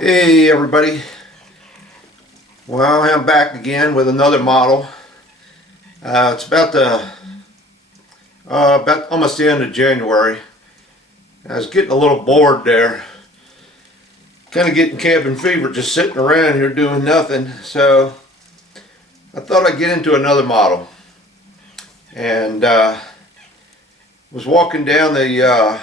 Hey everybody, well I'm back again with another model. It's about almost the end of January. I was getting a little bored there, kind of getting cabin fever just sitting around here doing nothing, so I thought I'd get into another model. And was walking down the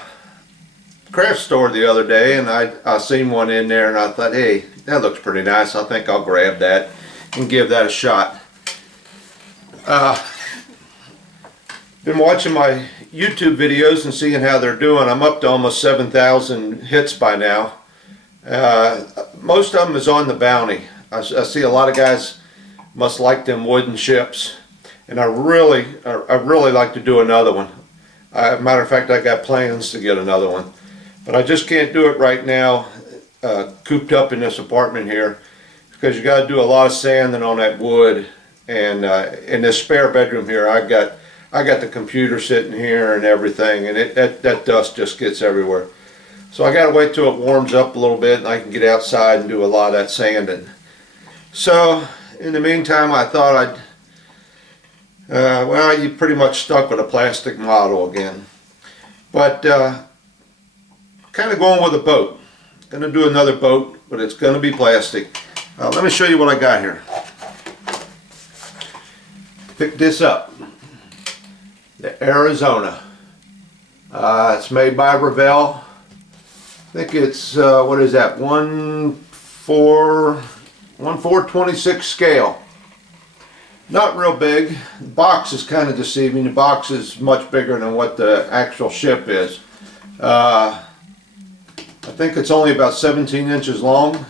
craft store the other day, and I seen one in there, and I thought, hey, that looks pretty nice. I think I'll grab that and give that a shot. Been watching my YouTube videos and seeing how they're doing. I'm up to almost 7,000 hits by now. Most of them is on the Bounty. I see a lot of guys must like them wooden ships, and I really like to do another one. Matter of fact, I got plans to get another one. But I just can't do it right now, cooped up in this apartment here, because you got to do a lot of sanding on that wood. And in this spare bedroom here, I got the computer sitting here and everything, and that dust just gets everywhere. So I got to wait till it warms up a little bit, and I can get outside and do a lot of that sanding. So in the meantime, I thought well, you pretty much stuck with a plastic model again, but kind of going with a boat. Gonna do another boat, but it's gonna be plastic. Let me show you what I got here. Picked this up, the Arizona. It's made by Revell. I think it's what is that, 1/426 scale. Not real big. The box is kind of deceiving. The box is much bigger than what the actual ship is. I think it's only about 17 inches long,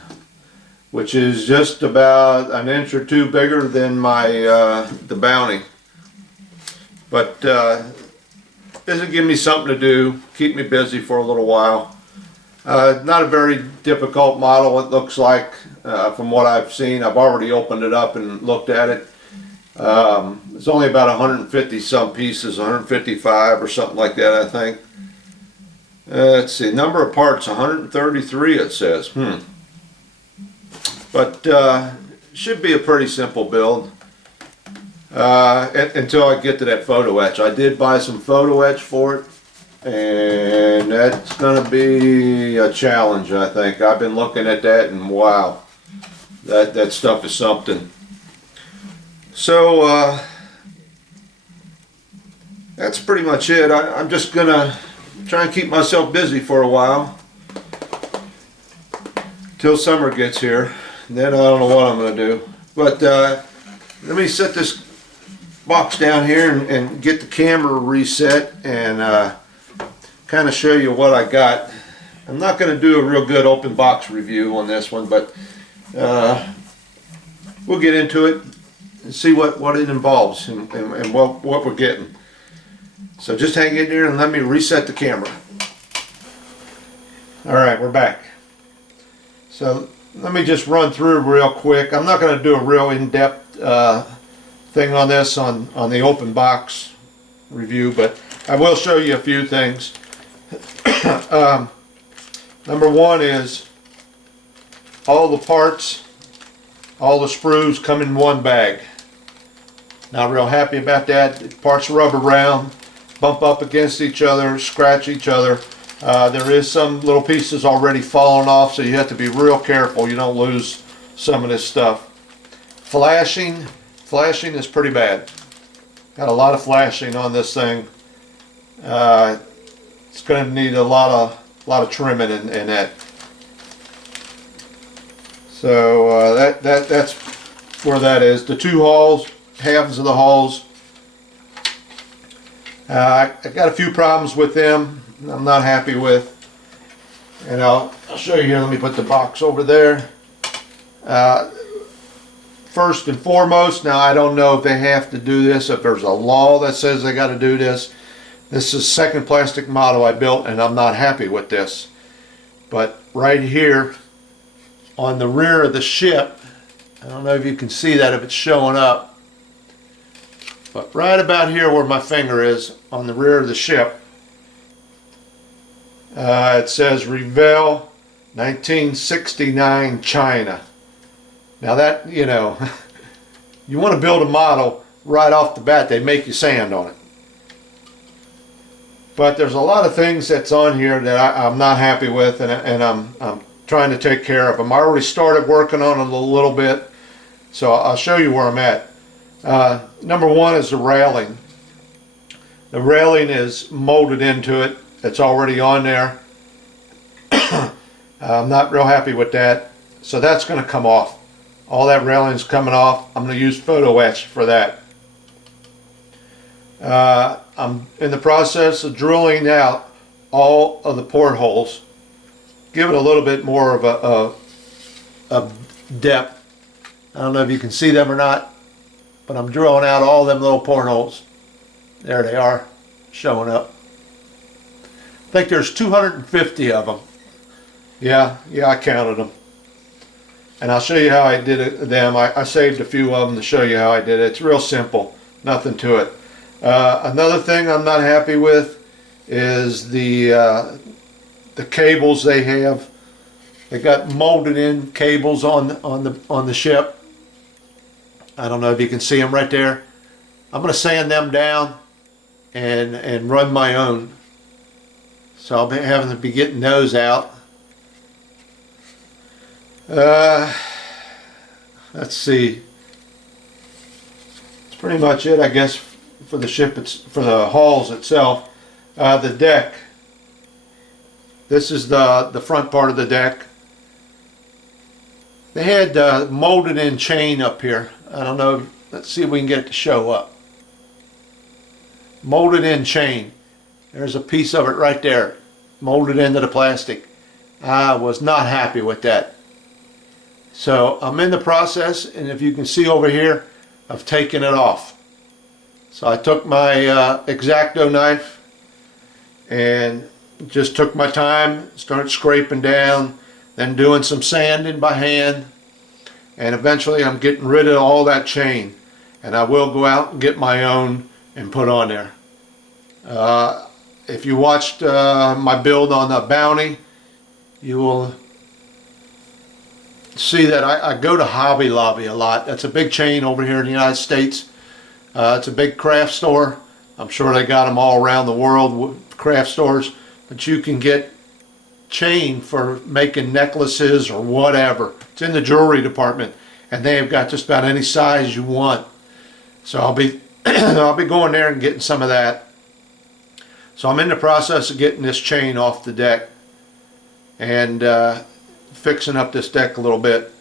which is just about an inch or two bigger than my the Bounty. But this will give me something to do, keep me busy for a little while. Not a very difficult model, it looks like, from what I've seen. I've already opened it up and looked at it. It's only about 150 some pieces, 155 or something like that, I think. Let's see, number of parts 133 it says. But should be a pretty simple build until I get to that photo etch. I did buy some photo etch for it, and that's gonna be a challenge, I think. I've been looking at that, and wow, that stuff is something. So that's pretty much it. I'm just gonna try and keep myself busy for a while till summer gets here. And then I don't know what I'm gonna do. But let me set this box down here and get the camera reset and kind of show you what I got. I'm not gonna do a real good open box review on this one, but we'll get into it and see what it involves and what we're getting. So just hang in there and let me reset the camera. Alright, we're back. So let me just run through real quick. I'm not going to do a real in-depth thing on this on the open box review, but I will show you a few things. Number one is all the parts, all the sprues come in one bag. Not real happy about that. The parts rub around, bump up against each other, scratch each other. There is some little pieces already falling off, so you have to be real careful you don't lose some of this stuff. Flashing is pretty bad. Got a lot of flashing on this thing. It's going to need a lot of trimming in that. So that's where that is. The two hulls, halves of the hulls. I got a few problems with them I'm not happy with, and I'll show you here. Let me put the box over there. First and foremost, now I don't know if they have to do this, if there's a law that says they got to do this. This is the second plastic model I built, and I'm not happy with this. But right here on the rear of the ship, I don't know if you can see that if it's showing up, but right about here where my finger is on the rear of the ship, it says Revell 1969 China. Now that, you know, you want to build a model right off the bat, they make you sand on it. But there's a lot of things that's on here that I'm not happy with, and I'm trying to take care of them. I already started working on it a little bit, so I'll show you where I'm at. Number one is the railing. The railing is molded into it. It's already on there. I'm not real happy with that, so that's going to come off. All that railing's coming off. I'm going to use photo-etch for that. I'm in the process of drilling out all of the portholes. Give it a little bit more of a depth. I don't know if you can see them or not, but I'm drilling out all them little portholes. There they are, showing up. I think there's 250 of them. Yeah, I counted them. And I'll show you how I did them. I saved a few of them to show you how I did it. It's real simple, nothing to it. Another thing I'm not happy with is the cables they have. They got molded in cables on the ship. I don't know if you can see them right there. I'm going to sand them down and run my own. So I'll be having to be getting those out. Let's see. That's pretty much it, I guess, for the ship. It's for the hulls itself. The deck. This is the front part of the deck. They had molded in chain up here. I don't know. Let's see if we can get it to show up. Molded in chain. There's a piece of it right there, molded into the plastic. I was not happy with that. So I'm in the process, and if you can see over here, of taking it off. So I took my X-Acto knife and just took my time, started scraping down, then doing some sanding by hand, and eventually I'm getting rid of all that chain, and I will go out and get my own and put on there. If you watched my build on the Bounty, you will see that I go to Hobby Lobby a lot. That's a big chain over here in the United States. It's a big craft store. I'm sure they got them all around the world, craft stores, but you can get chain for making necklaces or whatever. It's in the jewelry department, and they have got just about any size you want. So I'll be I'll be going there and getting some of that. So I'm in the process of getting this chain off the deck and fixing up this deck a little bit.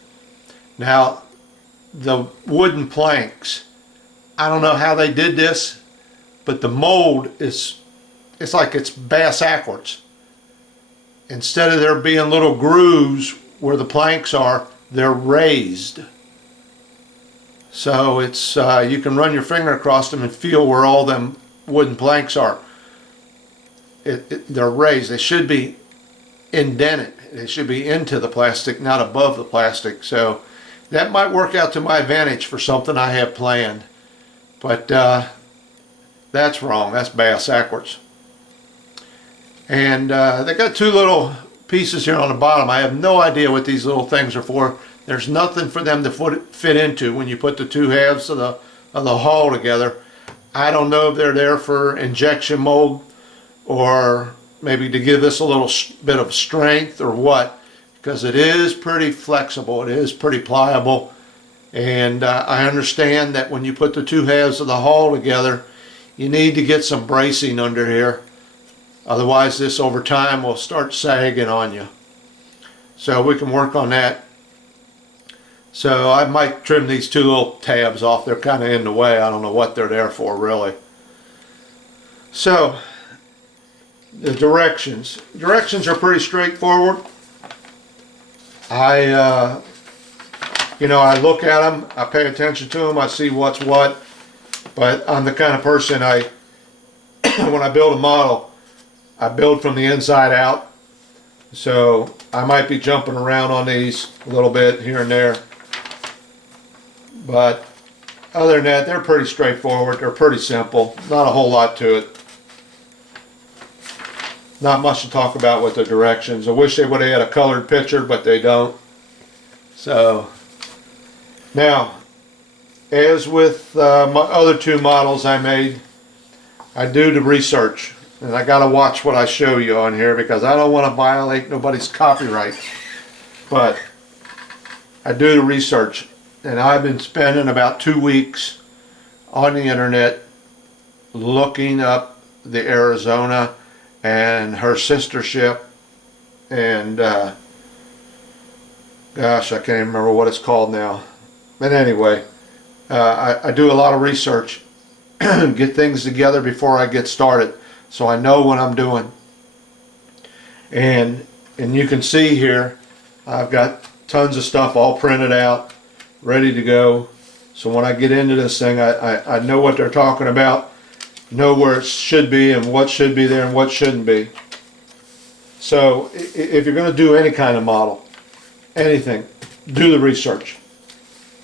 Now, the wooden planks, I don't know how they did this, but the mold is, it's like it's bass-ackwards. Instead of there being little grooves where the planks are, they're raised. So it's you can run your finger across them and feel where all them wooden planks are. They're raised. They should be indented. They should be into the plastic, not above the plastic. So that might work out to my advantage for something I have planned. But that's wrong. That's bass-ackwards. And they got two little pieces here on the bottom. I have no idea what these little things are for. There's nothing for them to fit into when you put the two halves of the hull together. I don't know if they're there for injection mold or maybe to give this a little bit of strength or what, because it is pretty flexible. It is pretty pliable. And I understand that when you put the two halves of the hull together, you need to get some bracing under here. Otherwise, this over time will start sagging on you. So we can work on that. So I might trim these two little tabs off. They're kind of in the way. I don't know what they're there for, really. So the directions. Directions are pretty straightforward. I look at them. I pay attention to them. I see what's what. But I'm the kind of person when I build a model, I build from the inside out. So I might be jumping around on these a little bit here and there. But other than that, they're pretty straightforward. They're pretty simple. Not a whole lot to it. not much to talk about with the directions. I wish they would have had a colored picture, but they don't. So now, as with my other two models I made, I do the research, and I got to watch what I show you on here because I don't want to violate nobody's copyright. But I do the research, and I've been spending about 2 weeks on the internet looking up the Arizona and her sister ship, and gosh, I can't even remember what it's called now. But anyway, I do a lot of research, get things together before I get started, so I know what I'm doing. And you can see here, I've got tons of stuff all printed out, ready to go. So when I get into this thing, I know what they're talking about, know where it should be and what should be there and what shouldn't be. So if you're going to do any kind of model, anything, do the research.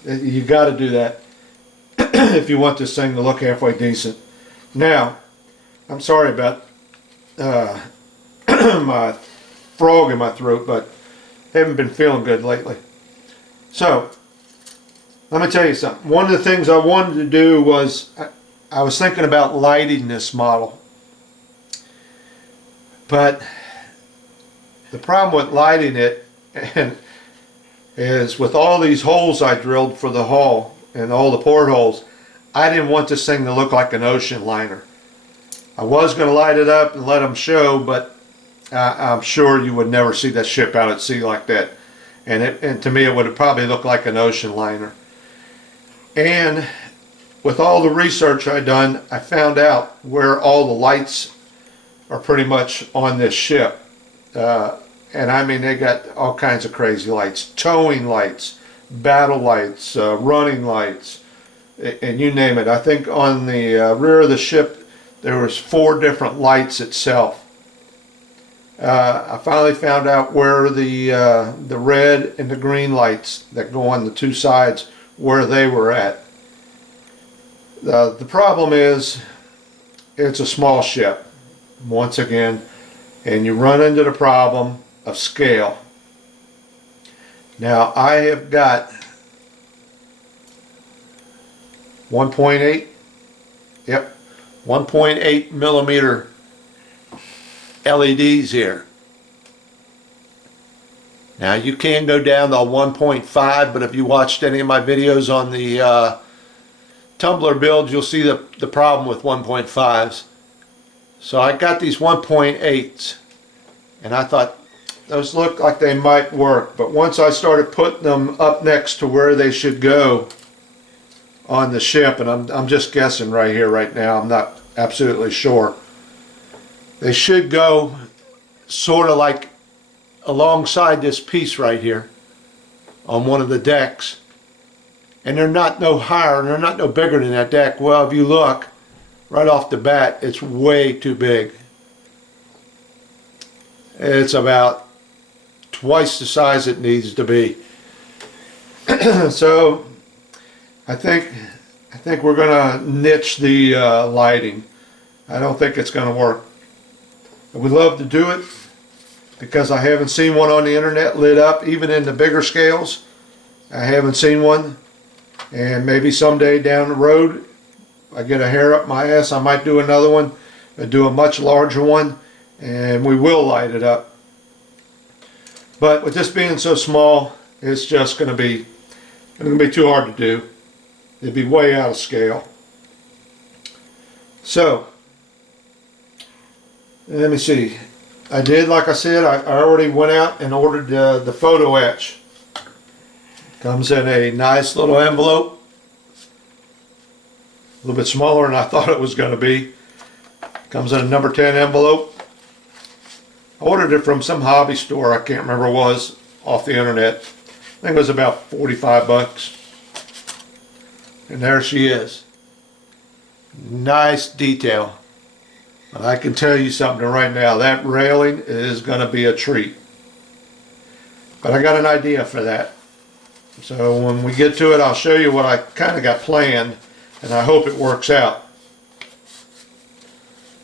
You got to do that if you want this thing to look halfway decent. Now, I'm sorry about my frog in my throat, but haven't been feeling good lately. So, let me tell you something. One of the things I wanted to do was, I was thinking about lighting this model. But the problem with lighting it is with all these holes I drilled for the hull and all the portholes, I didn't want this thing to look like an ocean liner. I was going to light it up and let them show, but I'm sure you would never see that ship out at sea like that. And to me it would probably look like an ocean liner. And with all the research I've done, I found out where all the lights are pretty much on this ship. And I mean, they got all kinds of crazy lights. Towing lights, battle lights, running lights, and you name it. I think on the rear of the ship there was 4 different lights itself. I finally found out where the red and the green lights that go on the 2 sides, where they were at. The problem is, it's a small ship, once again, and you run into the problem of scale. Now, I have got 1.8, yep, 1.8 millimeter LEDs here. Now you can go down to 1.5, but if you watched any of my videos on the tumbler builds, you'll see the problem with 1.5s. So I got these 1.8s, and I thought those look like they might work, but once I started putting them up next to where they should go on the ship, and I'm just guessing right here right now, I'm not absolutely sure, they should go sort of like alongside this piece right here on one of the decks, and they're not no higher and they're not no bigger than that deck. Well, if you look right off the bat, it's way too big. It's about twice the size it needs to be. So I think we're gonna niche the lighting. I don't think it's gonna work. I would love to do it because I haven't seen one on the internet lit up, even in the bigger scales. I haven't seen one, and maybe someday down the road I get a hair up my ass, I might do another one, do a much larger one, and we will light it up. But with this being so small, it's just going to be too hard to do. It'd be way out of scale. So let me see. I did, like I said, I already went out and ordered the photo-etch. Comes in a nice little envelope. A little bit smaller than I thought it was going to be. Comes in a number 10 envelope. I ordered it from some hobby store, I can't remember what it was, off the internet. I think it was about 45 bucks. And there she is. Nice detail. But I can tell you something right now, that railing is going to be a treat. But I got an idea for that. So when we get to it, I'll show you what I kind of got planned, and I hope it works out.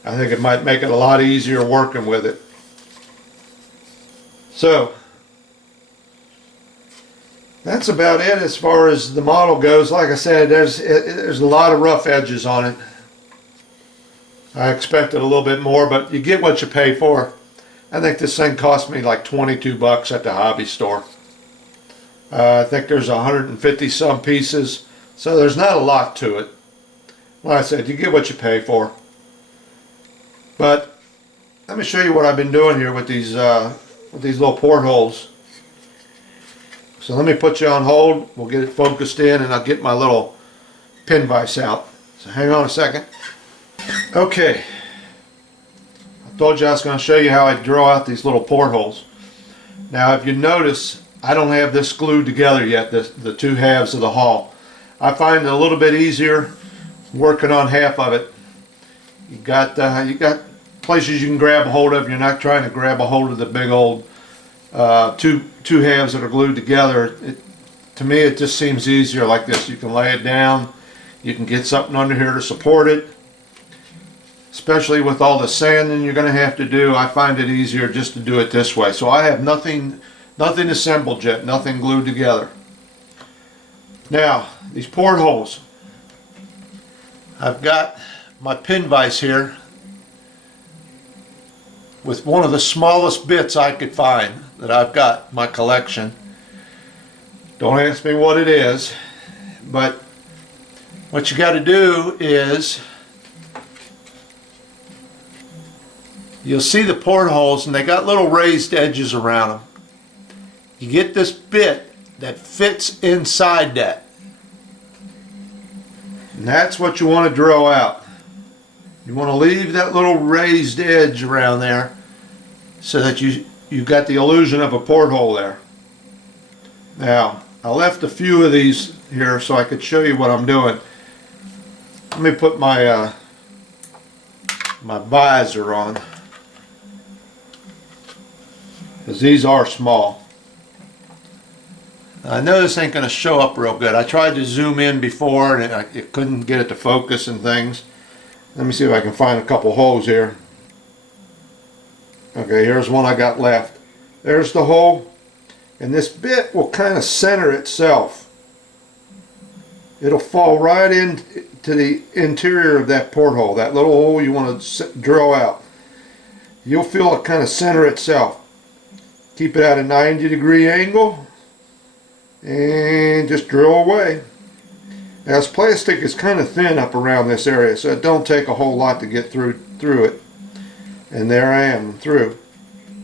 I think it might make it a lot easier working with it. So that's about it as far as the model goes. Like I said, there's a lot of rough edges on it. I expected a little bit more, but you get what you pay for. I think this thing cost me like 22 bucks at the hobby store. I think there's 150 some pieces, so there's not a lot to it. Like I said, you get what you pay for. But let me show you what I've been doing here with these little portholes. So let me put you on hold. We'll get it focused in, and I'll get my little pin vise out. So hang on a second. Okay. I told you I was going to show you how I draw out these little portholes. Now, if you notice, I don't have this glued together yet, the two halves of the hull. I find it a little bit easier working on half of it. You got places you can grab a hold of. You're not trying to grab a hold of the big old two halves that are glued together. To me, it just seems easier like this. You can lay it down. You can get something under here to support it. Especially with all the sanding you're going to have to do, I find it easier just to do it this way. So I have nothing assembled yet, nothing glued together. Now, these portholes. I've got my pin vise here with one of the smallest bits I could find that I've got in my collection. Don't ask me what it is, but what you got to do is, you'll see the portholes and they got little raised edges around them. You get this bit that fits inside that. And that's what you want to draw out. You want to leave that little raised edge around there so that you've got the illusion of a porthole there. Now, I left a few of these here so I could show you what I'm doing. Let me put my my visor on, because these are small. I know this ain't going to show up real good. I tried to zoom in before and it couldn't get it to focus and things. Let me see if I can find a couple holes here. Okay, here's one I got left. There's the hole, and this bit will kind of center itself. It'll fall right into the interior of that porthole, that little hole you want to draw out. You'll feel it kind of center itself. Keep it at a 90-degree angle and just drill away. Now, this plastic is kind of thin up around this area, so it don't take a whole lot to get through it. And there I am, through.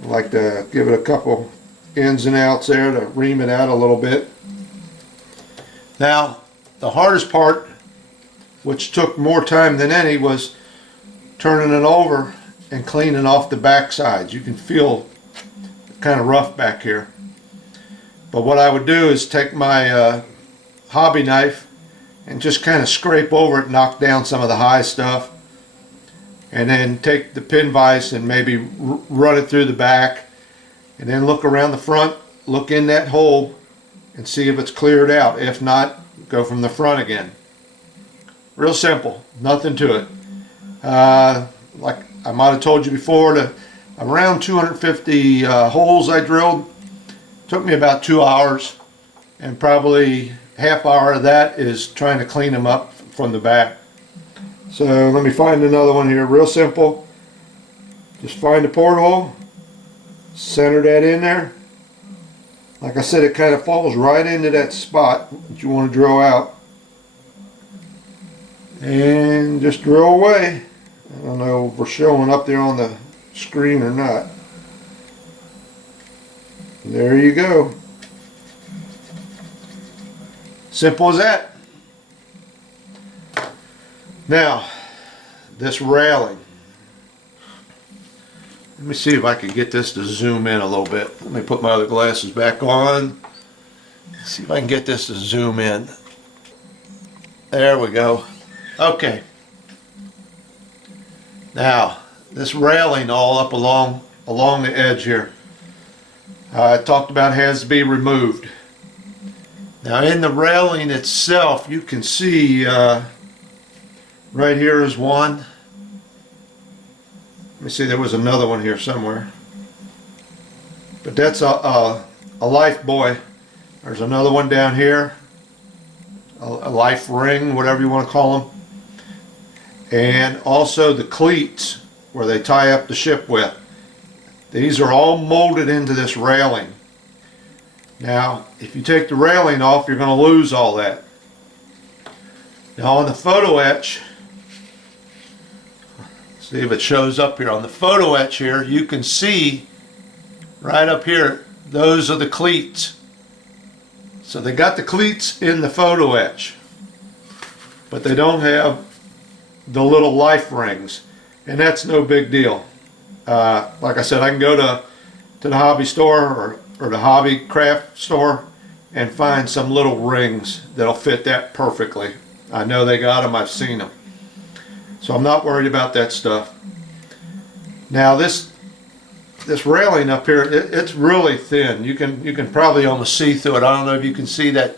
I like to give it a couple ins and outs there to ream it out a little bit. Now, the hardest part, which took more time than any, was turning it over and cleaning off the back sides. You can feel kind of rough back here. But what I would do is take my hobby knife and just kind of scrape over it, knock down some of the high stuff, and then take the pin vise and maybe run it through the back, and then look around the front, look in that hole and see if it's cleared out. If not, go from the front again. Real simple, nothing to it. Like I might have told you before, around 250 holes I drilled. Took me about 2 hours, and probably half hour of that is trying to clean them up from the back. So let me find another one here. Real simple. Just find a porthole, center that in there. Like I said, it kind of falls right into that spot that you want to draw out. And just drill away. I don't know if we're showing up there on the screen or not. There you go. Simple as that. Now, this railing. Let me see if I can get this to zoom in a little bit. Let me put my other glasses back on. See if I can get this to zoom in. There we go. Okay. Now, this railing all up along the edge here. I talked about has to be removed. Now in the railing itself, you can see right here is one. Let me see, there was another one here somewhere. But But that's a life buoy. There's another one down here, a life ring, whatever you want to call them. And also the cleats where they tie up the ship with. These are all molded into this railing. Now, if you take the railing off, you're going to lose all that. Now on the photo etch, see if it shows up here. On the photo etch here, you can see right up here, those are the cleats. So they got the cleats in the photo etch, but they don't have the little life rings, and that's no big deal. Like I said, I can go to the hobby store or the hobby craft store and find some little rings that'll fit that perfectly. I know they got them, I've seen them. So I'm not worried about that stuff. Now this railing up here, it's really thin. You can probably almost see through it. I don't know if you can see that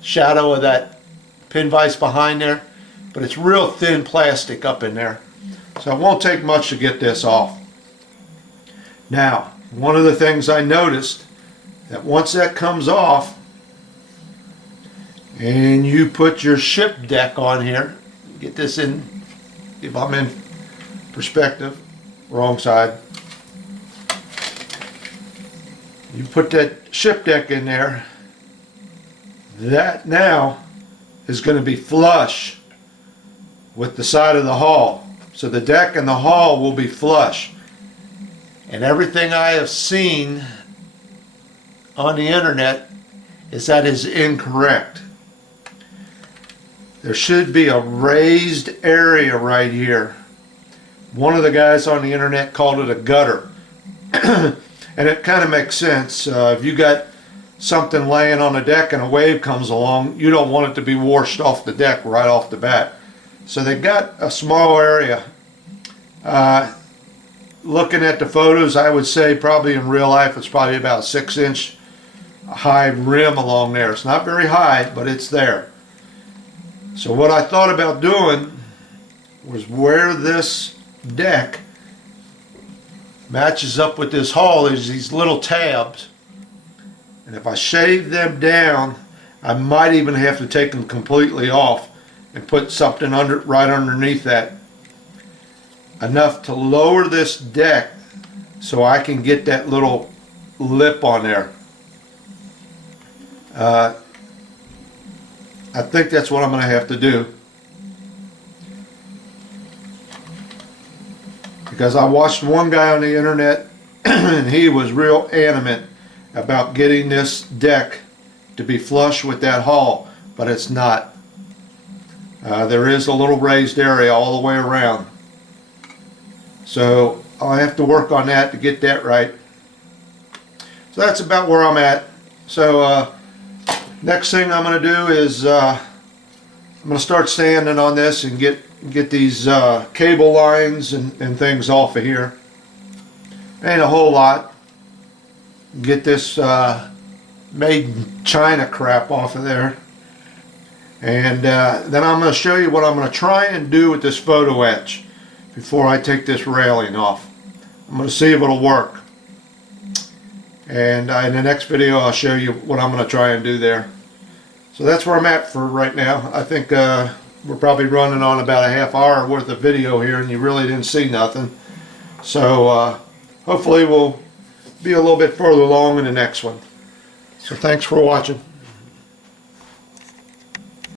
shadow of that pin vise behind there, but it's real thin plastic up in there. So it won't take much to get this off. Now, one of the things I noticed, that once that comes off and you put your ship deck on here, get this in, if I'm in perspective, wrong side. You put that ship deck in there, that now is going to be flush with the side of the hull. So the deck and the hull will be flush. And everything I have seen on the internet is that is incorrect. There should be a raised area right here. One of the guys on the internet called it a gutter. And it kind of makes sense. If you got something laying on the deck and a wave comes along, you don't want it to be washed off the deck right off the bat. So they got a small area. Looking at the photos, I would say probably in real life it's probably about a 6-inch high rim along there. It's not very high, but it's there. So what I thought about doing was where this deck matches up with this hull, there's these little tabs, and if I shave them down, I might even have to take them completely off and put something right underneath that, enough to lower this deck so I can get that little lip on there. I think that's what I'm going to have to do, because I watched one guy on the internet and he was real adamant about getting this deck to be flush with that hull, but it's not. There is a little raised area all the way around, so I'll have to work on that to get that right. So that's about where I'm at. So next thing I'm going to do is I'm going to start sanding on this and get these cable lines and things off of here. Ain't a whole lot. Get this made in China crap off of there. And then I'm going to show you what I'm going to try and do with this photo etch before I take this railing off. I'm going to see if it'll work. And in the next video I'll show you what I'm going to try and do there. So that's where I'm at for right now. I think we're probably running on about a half hour worth of video here, and you really didn't see nothing. So hopefully we'll be a little bit further along in the next one. So thanks for watching.